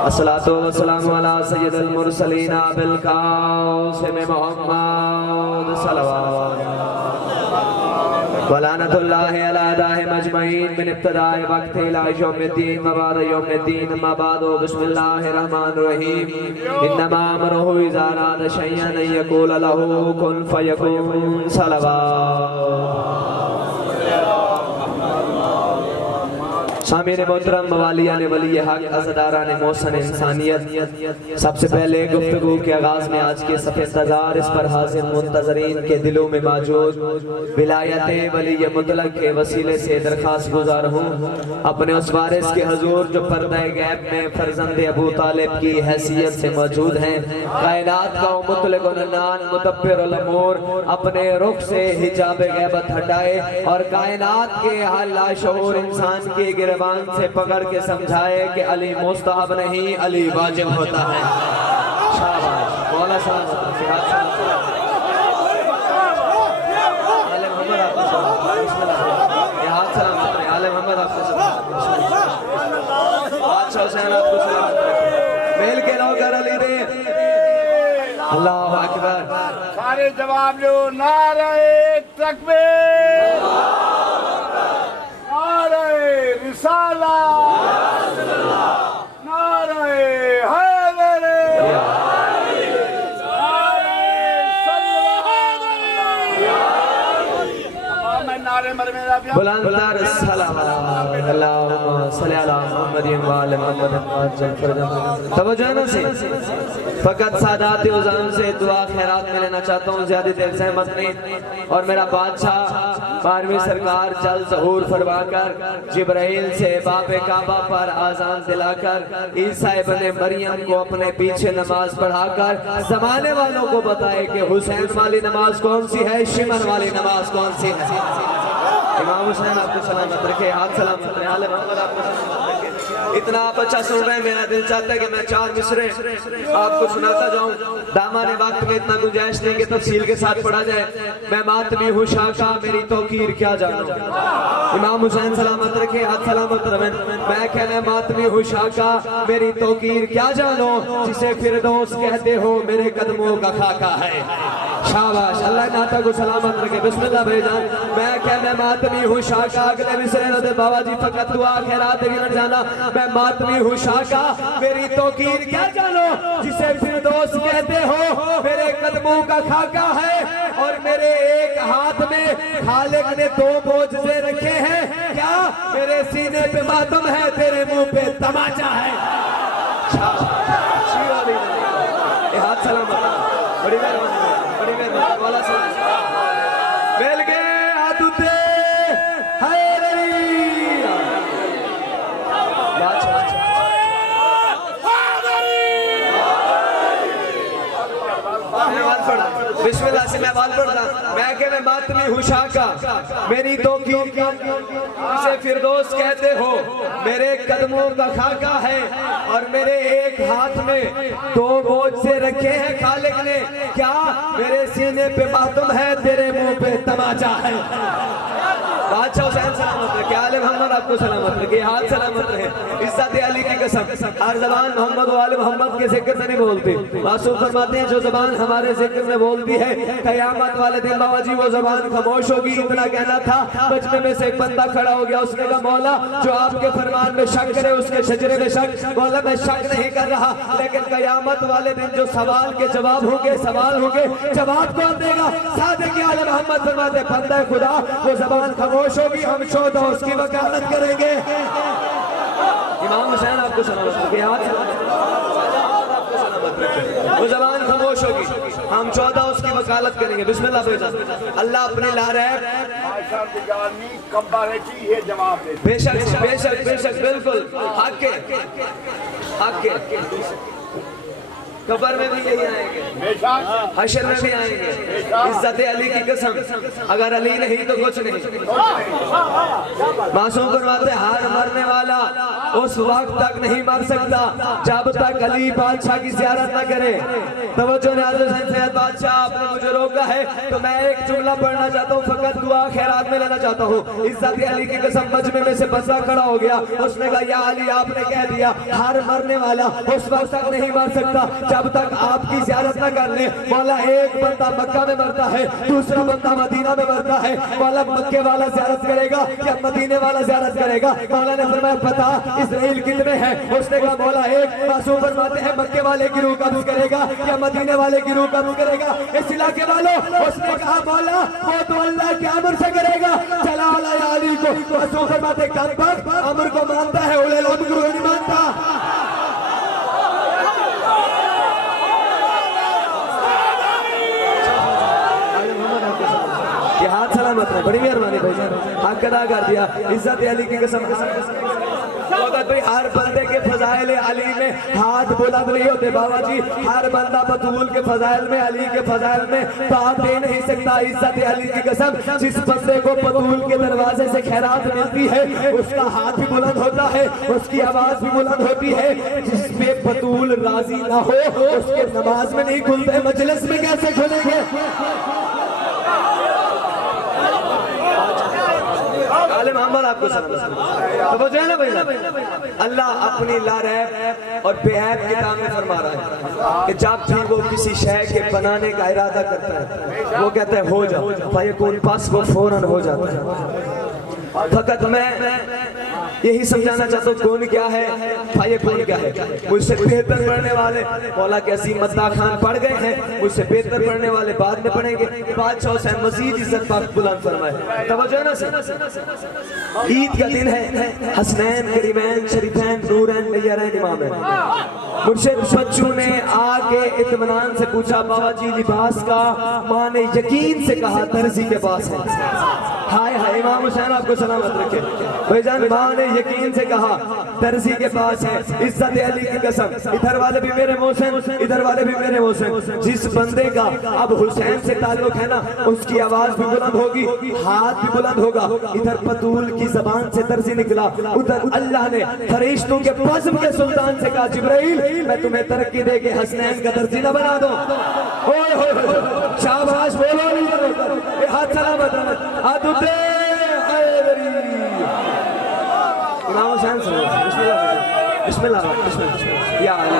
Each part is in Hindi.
अस्सलातु वस्सलामु अला सय्यिदिल मुरसलीन अबिल कासिम मुहम्मद सल्लल्लाहु वलानतुल्लाहि अला दाहि मजमईन मिन इब्तिदाइ वक्त इला यौमिद्दीन व बाद यौमिद्दीन अम्मा बाद बिस्मिल्लाहिर रहमानिर रहीम इन्नमा अमरुहु इज़ा अरादा शय'अन अन यक़ूल लहू कुन फयकून सल्लल्लाहु शामिर मोहतरम मवालियान वली हक अज़दारान मोहसन इंसानियत, सबसे पहले गुफ्तगू के आगाज में आज के सफ़े इंतज़ार इस पर हाज़िर मुंतज़रीन के दिलों में मौजूद विलायत वली मुतलक के वसीले से दरख्वास्त गुजार हूँ अपने उस वारिस के हजूर जो पर्दा गैब में फर्जंद अबू तालिब की हैसियत से मौजूद हैं। कायनात का मुतलक नन्नान मुदब्बिरुल उमूर अपने रुख से हिजाब गैबत हटाए और कायनात के हर लाशऊर इंसान के गिरबान से पकड़ के समझाए कि अली मुस्तहब नहीं अली वाजिब होता है। शाबाश मौला साहब मेल के नौकर अली दे। अल्लाह अकबर। सारे जवाब लो। नारे तकबीर, नारे रिसाला, नारे हैदरी, बुलंदर सलाम अल्लाहुम्मा सल्ली अला मुहम्मदिन व आले मुहम्मद। तवज्जो से फकत सादात उज़ाम से दुआ खैरात में लेना चाहता हूँ, ज़्यादा देर से मत नहीं। और मेरा बादशाह 12वीं सरकार जल ज़हूर फरमाकर जिब्राइल से बाबे काबा पर आज़ान दिलाकर ईसा इब्ने मरियम को अपने पीछे नमाज पढ़ाकर ज़माने वालों को बताए कि हुसैन वाली नमाज कौन सी है, शिमर वाली नमाज कौन सी है। इमाम हुसैन आपको सलामत रखे, हाथ सलामत रहे, आले मोहम्मद आपको सलामत रखे। इतना आप अच्छा सुन रहे हैं, मेरा दिल चाहता है कि मैं 4 मिसरे आपको सुनाता जाऊं। दामाने वक्त में इतना गुंजाइश नहीं कि तफसील के साथ पढ़ा जाए। मैं मातमी हूँ शाका मेरी तौकीर क्या जानूं। इमाम हुसैन सलामत रखे, हाथ सलामत रहे। मैं कहना मातमी हूँ शाका मेरी तौकीर क्या जानो, जिसे फिरदौस कहते हो मेरे कदमों का खाका है। शाबाश अल्लाह नाता को सलामत रखे। बिस्मिल्लाह भाईजान। मैं कहना मातमी हूँ शाका, अगले मिसरे दे बाबा जी फकत दुआ खैरात गिनर जाना। मैं मातमी हूँ शाका मेरी तौकीर क्या जानो, जिसे फिरदौस कहते हो मेरे कदमों का खाका है। और मेरे एक हाथ में खालिक ने 2 मोजज़े रखे हैं, क्या मेरे सीने पे मातम है तेरे मुंह पे तमाचा है। हाथ सलामत, बड़ी मेहरबानी, बड़ी मेहरबानी वाला सलाम। बेल के हाथ उठे हैदरी। बिस्मिल्लाह से मैं बाल पढ़ता। मैं कहना मातमी हूँ शाका मेरी तौकीर जिसे फिरदौस कहते हो मेरे कदमों का खाका है। और मेरे एक हाथ में 2 मोजज़े रखे हैं खालिक ने, क्या मेरे सीने पे मातम है तेरे मुंह पे तमाचा है। बादशाह हुसैन सलामत रखे, आले मोहम्मद आपको सलामत रखे, हाथ सलामत रहे। इज्जत अली की कसम हर ज़बान मोहम्मद वाले मोहम्मद के जिक्र में नहीं बोलती। मासूम फरमाते हैं जो ज़बान हमारे जिक्र में बोलती है क़यामत वाले दिन बाबा जी वो ज़बान खामोश होगी। इतना कहना था, बचपन में से एक बंदा खड़ा हो गया, उसने कहा मौला जो आपके फरमान में शक करे उसके शजरे में शक। मौला मैं शक नहीं कर रहा, लेकिन क़यामत वाले दिन जो सवाल के जवाब होंगे, सवाल होंगे, जवाब कौन देगा। सादिक़ आले मोहम्मद फरमाते बंदा खुदा वो ज़बान खामोश होगी, हम शोधा उसकी वकालत करेंगे। इमाम हुसैन आपको सलामत रखे, हाथ वो जबान खामोश होगी, हम 14 उसकी वकालत करेंगे। बिस्मिल्लाह भाईजान। अल्लाह अपने ला रहा है बेशक बेशक बेशक बिल्कुल हक है, हक है। कब्र में भी यही आएंगे, बेशक हशर में भी आएंगे। इज्जत अली की कसम, अगर अली नहीं तो कुछ नहीं। मासूम फरमाते हार मरने वाला उस वक्त तक नहीं मर सकता जब तक अली बादशाह की ज़ियारत न करे। तवज्जो ने सैयद बादशाह आपने मुझे रोका है तो मैं एक जुमला पढ़ना चाहता हूँ, फकत दुआ खैरात में लेना चाहता हूँ। इज्जत अली की कसम, मजमे में से बंदा खड़ा हो गया, उसने कहा या अली आपने कह दिया हार मरने वाला उस वक्त तक नहीं मर सकता जब तक आपकी ज़ियारत न कर ले। मौला एक बंदा मक्का में मरता है, दूसरा बंदा मदीना में मरता है, मौला मक्के वाला ज़ियारत करेगा या मदीने वाला ज़ियारत करेगा? मौला ने फरमाया पता इस्राइल कितने हैं? उसने कहा मौला एक। मासूम फरमाते हैं मक्के वाले की रूह कब्ज़ करेगा या मदीने वाले की रूह कब्ज़ करेगा? इस इलाके वालों, उसने कहा मौला वो तो अल्लाह के अमर से करेगा। चला अली को। मासूम फरमाते कब तक अमर को मानता है, उले अमर को नहीं मानता। ये हाथ सलामत है, बड़ी मेहरबानी भाईजान, हक अदा कर दिया। इज्जत अली की कसम, भाई हर बंदे के फजाइल अली में हाथ बुलंद नहीं होते बाबा जी। हर बंदा बतूल के फजाइल में, अली के फजाइल में बात दे नहीं सकता। इज्जत अली की कसम, जिस बंदे को बतूल के दरवाजे से खैरात मिलती है उसका हाथ भी बुलंद होता है, उसकी आवाज भी बुलंद होती है। जिसपे बतूल राजी ना हो उसके नमाज में नहीं खुलते, मजलिस में कैसे खुलेंगे? मोहम्मद आपको तो जो है ना भाई, अल्लाह अपनी लारैब और बेऐब किताब में फरमा रहा है कि जब भी वो किसी शय के बनाने का इरादा करता है वो कहता है हो जाओ, भाई कौन पास वो फौरन हो जाता है। फकत मैं यही समझाना चाहता हूँ कौन क्या है, भाई कौन क्या है। मुझसे बेहतर पढ़ने वाले मौला के असीम मद्दा खान पढ़ गए हैं, मुझसे बेहतर पढ़ने वाले बाद में पढ़ेंगे। बादशाह हुसैन मजीद इज्जत पाक बुलंद फरमाए। तवज्जो ना से ईद का दिन है, हसनैन करीमैन शरीफैन नूरैन नय्यरैन इमाम है। मुर्शिद बच्चों ने आके इत्मीनान से पूछा बाबा जी लिबास का? माँ ने यकीन से कहा दर्जी के पास है। हाय हाय इमाम हुसैन आपको सलामत रखे भाईजान। माँ ने यकीन से कहा दर्जी के पास है। इज्जत अली की कसम, इधर वाले भी मेरे मोहसिन, इधर वाले भी मेरे मोहसिन। जिस बंदे का अब हुसैन से ताल्लुक है ना उसकी आवाज भी बुलंद होगी, हाथ भी बुलंद होगा। इधर बतूल की जबान से दर्जी निकला, उधर अल्लाह ने फरिश्तों के बज़्म के सुल्तान से कहा जिब्राइल मैं तुम्हें तरक्की दे के हसनैन का दर्जी ना बना दूं। शाबाश बोलो नहीं, हाथ सलामत आदुते इमाम हुसैन बिस्मिल्लाह बिस्मिल्लाह बिस्मिल्लाह या अली।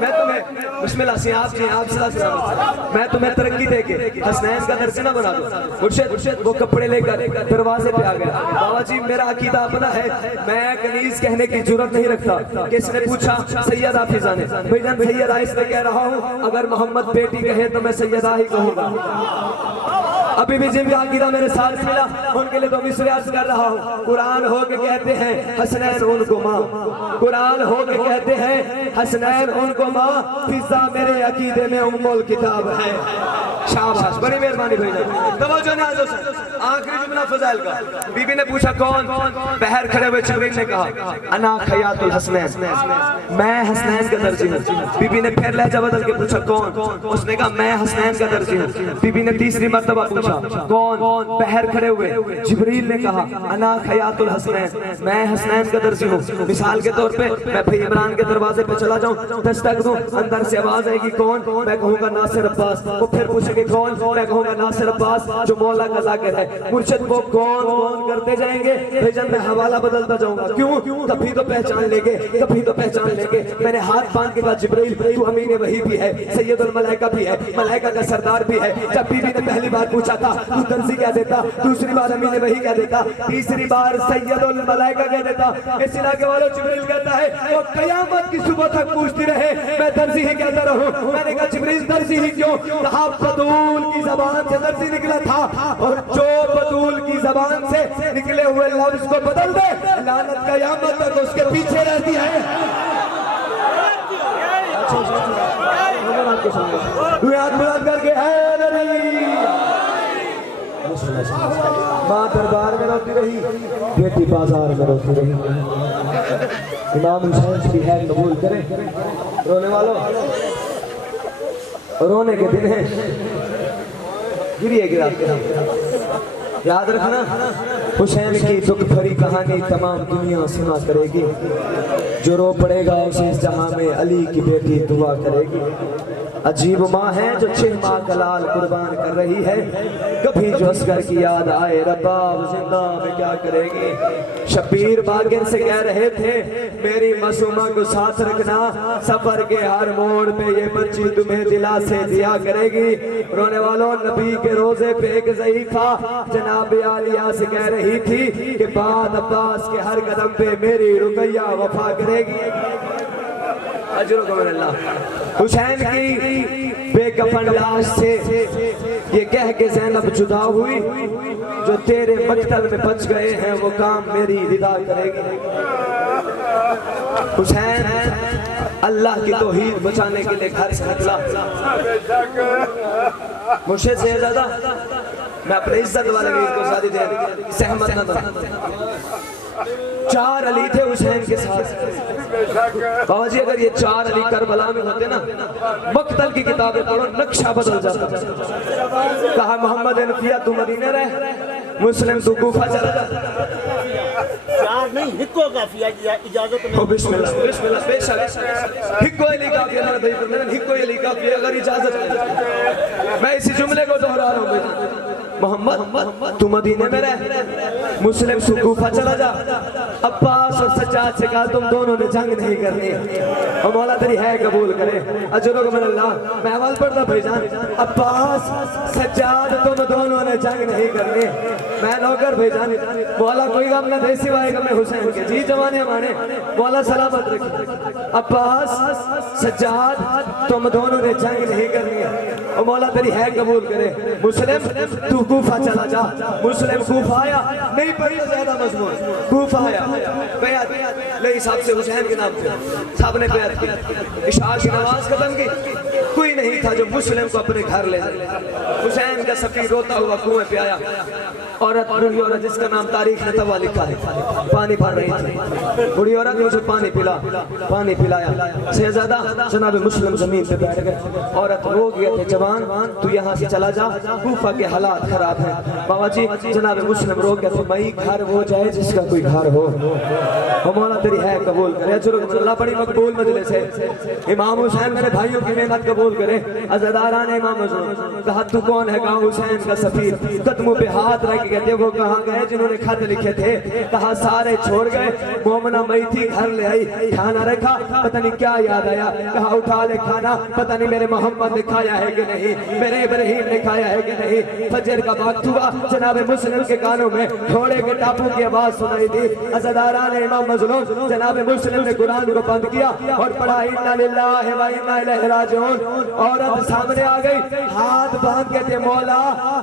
मैं तुम्हें बिस्मिल्लाह से आप जी आप सलामत, मैं तुम्हें तरक्की देके हसनैन का दर्जा ना बना दूं। मुर्शिद वो कपड़े लेकर दरवाजे पे आ गया। बाबा जी मेरा अकीदा अपना है, मैं कनीज कहने की जरूरत नहीं रखता। किसने पूछा? सैयद हाफिजा ने। भाईजान सैयदा इसलिए कह रहा हूँ अगर मोहम्मद बेटी कहे तो मैं सैयदा ही कहूँगा। अभी भी जिनका अकीदा मेरे साथ मिला उनके लिए तो मिसरे अर्ज कर रहा हूँ। कुरान हो के कहते हैं हसनैन उनको माँ, कुरान हो के कहते हैं हसनैन उनको माँ, फिजा मेरे अकीदे में उम्मुल किताब है। शाबाश, बड़ी मेहरबानी भाईजान। तवज्जो ने आखिरी जुमला फजाइल का। बीबी ने पूछा कौन? बहर खड़े हुए जिब्रील ने कहा अना खयातुल हसनैन, मैं हसनैन का दर्जी हूँ। बीबी ने फिर लहजा बदल के पूछा कौन? उसने कहा मैं हसनैन का दर्जी हूँ। बीबी ने तीसरी मर्तबा पूछा कौन? बहर खड़े हुए जिब्रील ने कहा अना खयातुल हसनैन, मैं हसनैन का दर्जी हूँ। मिसाल के तौर पे मैं भाई इमरान के दरवाजे पे चला जाऊँ, दस्तक दूं, अंदर से आवाज आएगी कौन? मैं कहूँगा नासिर अब्बास। वो फिर पूछेंगे कौन? मैं कहूँगा नासिर अब्बास जो मौला का ज़ाकिर है। मुर्शिद वो कौन कौन करते जाएंगे। भाईजान मैं हवाला बदलता जाऊंगा। क्यों? कभी तो पहचान लेंगे, कभी तो पहचान लेंगे। मैंने हाथ बांध के कहा जिब्रील तू अमीन वही भी है, सैयदुल मलाइका भी है, मलाइका का सरदार भी है। जब बीबी ने पहली बार पूछा था तू दर्जी कह देता, दूसरी बार अमीन वही कह देता, तीसरी बार सैयदुल मलाइका कह देता। इस इलाके वालों जिब्रील कहता है वो कयामत की सुबह तक पूछती रहे मैं दर्जी ही कहता रहूं। मैंने कहा जिब्रील दर्जी ही क्यों? कहा बतूल की जबान से दर्जी निकला था और जो बतूल की जबान से निकले हुए लफ्ज को बदल दे लानत कयामत तक उसके पीछे रहती है। हाथ बुलंद करके है नबी। माँ दरबार में रोती रही, बेटी बाजार में रोती रही। इमाम हुसैन की है कबूल करें। रोने वालों, रोने के दिन है, गिरिए गिरा के याद रखना, हुसैन की दुख भरी कहानी तमाम दुनिया सुना करेगी। जो रो पड़ेगा उसे इस जहां में अली की बेटी दुआ करेगी। अजीब माँ है जो 6 माह का लाल कुर्बान कर रही है। कभी जो असगर की याद आए रब्बा जिंदा में क्या करेगी। शबीर बागिर से कह रहे थे मेरी मासूमा को साथ रखना, सफर के हर मोड़ पे ये बच्ची तुम्हें दिला से दिया करेगी। रोने वालों, नबी के रोजे पे एक ज़ईफ़ा जनाब आलिया से कह रही थी कि बाद अब्बास के हर कदम पे मेरी रुकैया वफा करेगी। हुसैन की बेकफन लाश से ये कह के ज़ैनब जुदा हुई, जो तेरे मक्तल में बच गए हैं वो काम मेरी विदा करेगी। हुसैन अल्लाह की तौहीद बचाने के लिए घर से निकला। मुर्शिद से ज्यादा मैं अपने इज्जत वाले वीर को शादी दे सहमत न था। 4 अली थे हुसैन के साथ। बाबा जी अगर ये 4 अली करबला में होते ना, मक्तल की किताबें पढ़ो नक्शा बदल जाता। कहा मोहम्मद नफिया तू मदीने रहे, मुस्लिम तू कूफा चला जा। नहीं हिक्को काफिया इजाजत नहीं। बिस्मिल्लाह बिस्मिल्लाह बेशक हिक्को अली काफिया ना भाई, पर हिक्को अली काफिया अगर इजाजत है। मैं इसी जुमले को दोहरा रहा हूँ भाई। मोहम्मद तू मदीने में रह, मुस्लिम तू कूफा चला जा। अब्बास और सज्जाद से कहा तुम दोनों ने जंग नहीं करनी, और मौला तेरी है कबूल करे। अजरो को अल्लाह मैं अमल पढ़ता भाईजान। अब्बास सज्जाद तुम दोनों ने जंग नहीं करनी, मैं नौकर भाईजान। मौला कोई गम न दे सिवाय गम हुसैन के, जी जवाने हमारे मौला सलामत रखे। अब्बास सज्जाद तुम दोनों ने जंग नहीं करनी है, और मौला तेरी है कबूल करे। मुस्लिम तू कूफा चला जा। मुस्लिम कूफा आया, नहीं पढ़ी तो ज्यादा मजमून, कूफा आया। बैत ले हिसाब से हुसैन के नाम पे सब ने बैत की। इशा की नमाज खत्म की, कोई नहीं था जो मुस्लिम को अपने घर ले जाए। हुसैन का सफीर रोता हुआ कुएं पे आया। औरत बूढ़ी औरत जिसका नाम तारीख ने तवा लिखा है, पानी भर रही थी। बूढ़ी औरत ने उसे पानी पिलाया। शहजादा जनाब मुस्लिम जमीन पे बैठ गए। औरत रो गए थे जवान तू यहाँ से चला जा, कूफा के हालात खराब हैं। बाबा जी जनाब मुस्लिम रो गए थे भाई घर वो जाए जिसका कोई घर हो, मौला तेरी है कबूल करे। अल्लाह बड़ी मकबूल मजलिस है। इमाम हुसैन मेरे भाइयों की मेहनत कबूल करे। अज़ादारा ने इमाम हुसैन कहा तू कौन है? कहा हुसैन का सफीर। कदमों पे हाथ रख के देखो कहाँ गए जिन्होंने खत लिखे थे? कहा सारे छोड़ गए। मोमना मई थी घर ले आई, खाना रखा, पता नहीं क्या याद आया। कहा उठा ले खाना, पता नहीं मेरे मोहम्मद ने खाया है कि नहीं, मेरे इब्राहिम ने खाया है कि नहीं। फजर का वक्त हुआ, जनाब मुस्लिम के कानों में घोड़े के टापू की आवाज सुनाई दी। अज़ादारा ने इमाम मज़लूम जनाब मुस्लिम ने कुरान को बंद किया और पढ़ा इन्ना लिल्लाहि व इन्ना इलैहि राजिऊन। औरत सामने आ गई, हाथ बांध के थे मौला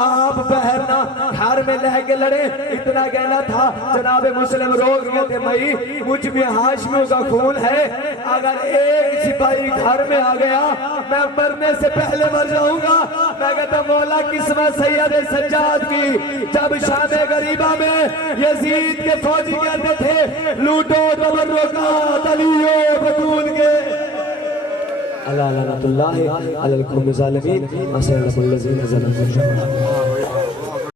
आप बहरना घर में लह के लड़े। इतना कहना था जनाब मुस्लिम रोक गए थे मई मुझ में हाशमियों का खून है, अगर एक सिपाही घर में आ गया मैं मरने से पहले मर जाऊंगा। मैं कहता मौला किस्मत सैयद सज्जाद की, जब शाम गरीबा में यजीद के फौजी कहते थे लूटो तबर्रुका तलियो बतूल के अल्लाह लानतुल्लाह अलल कौम ज़ालिमीन।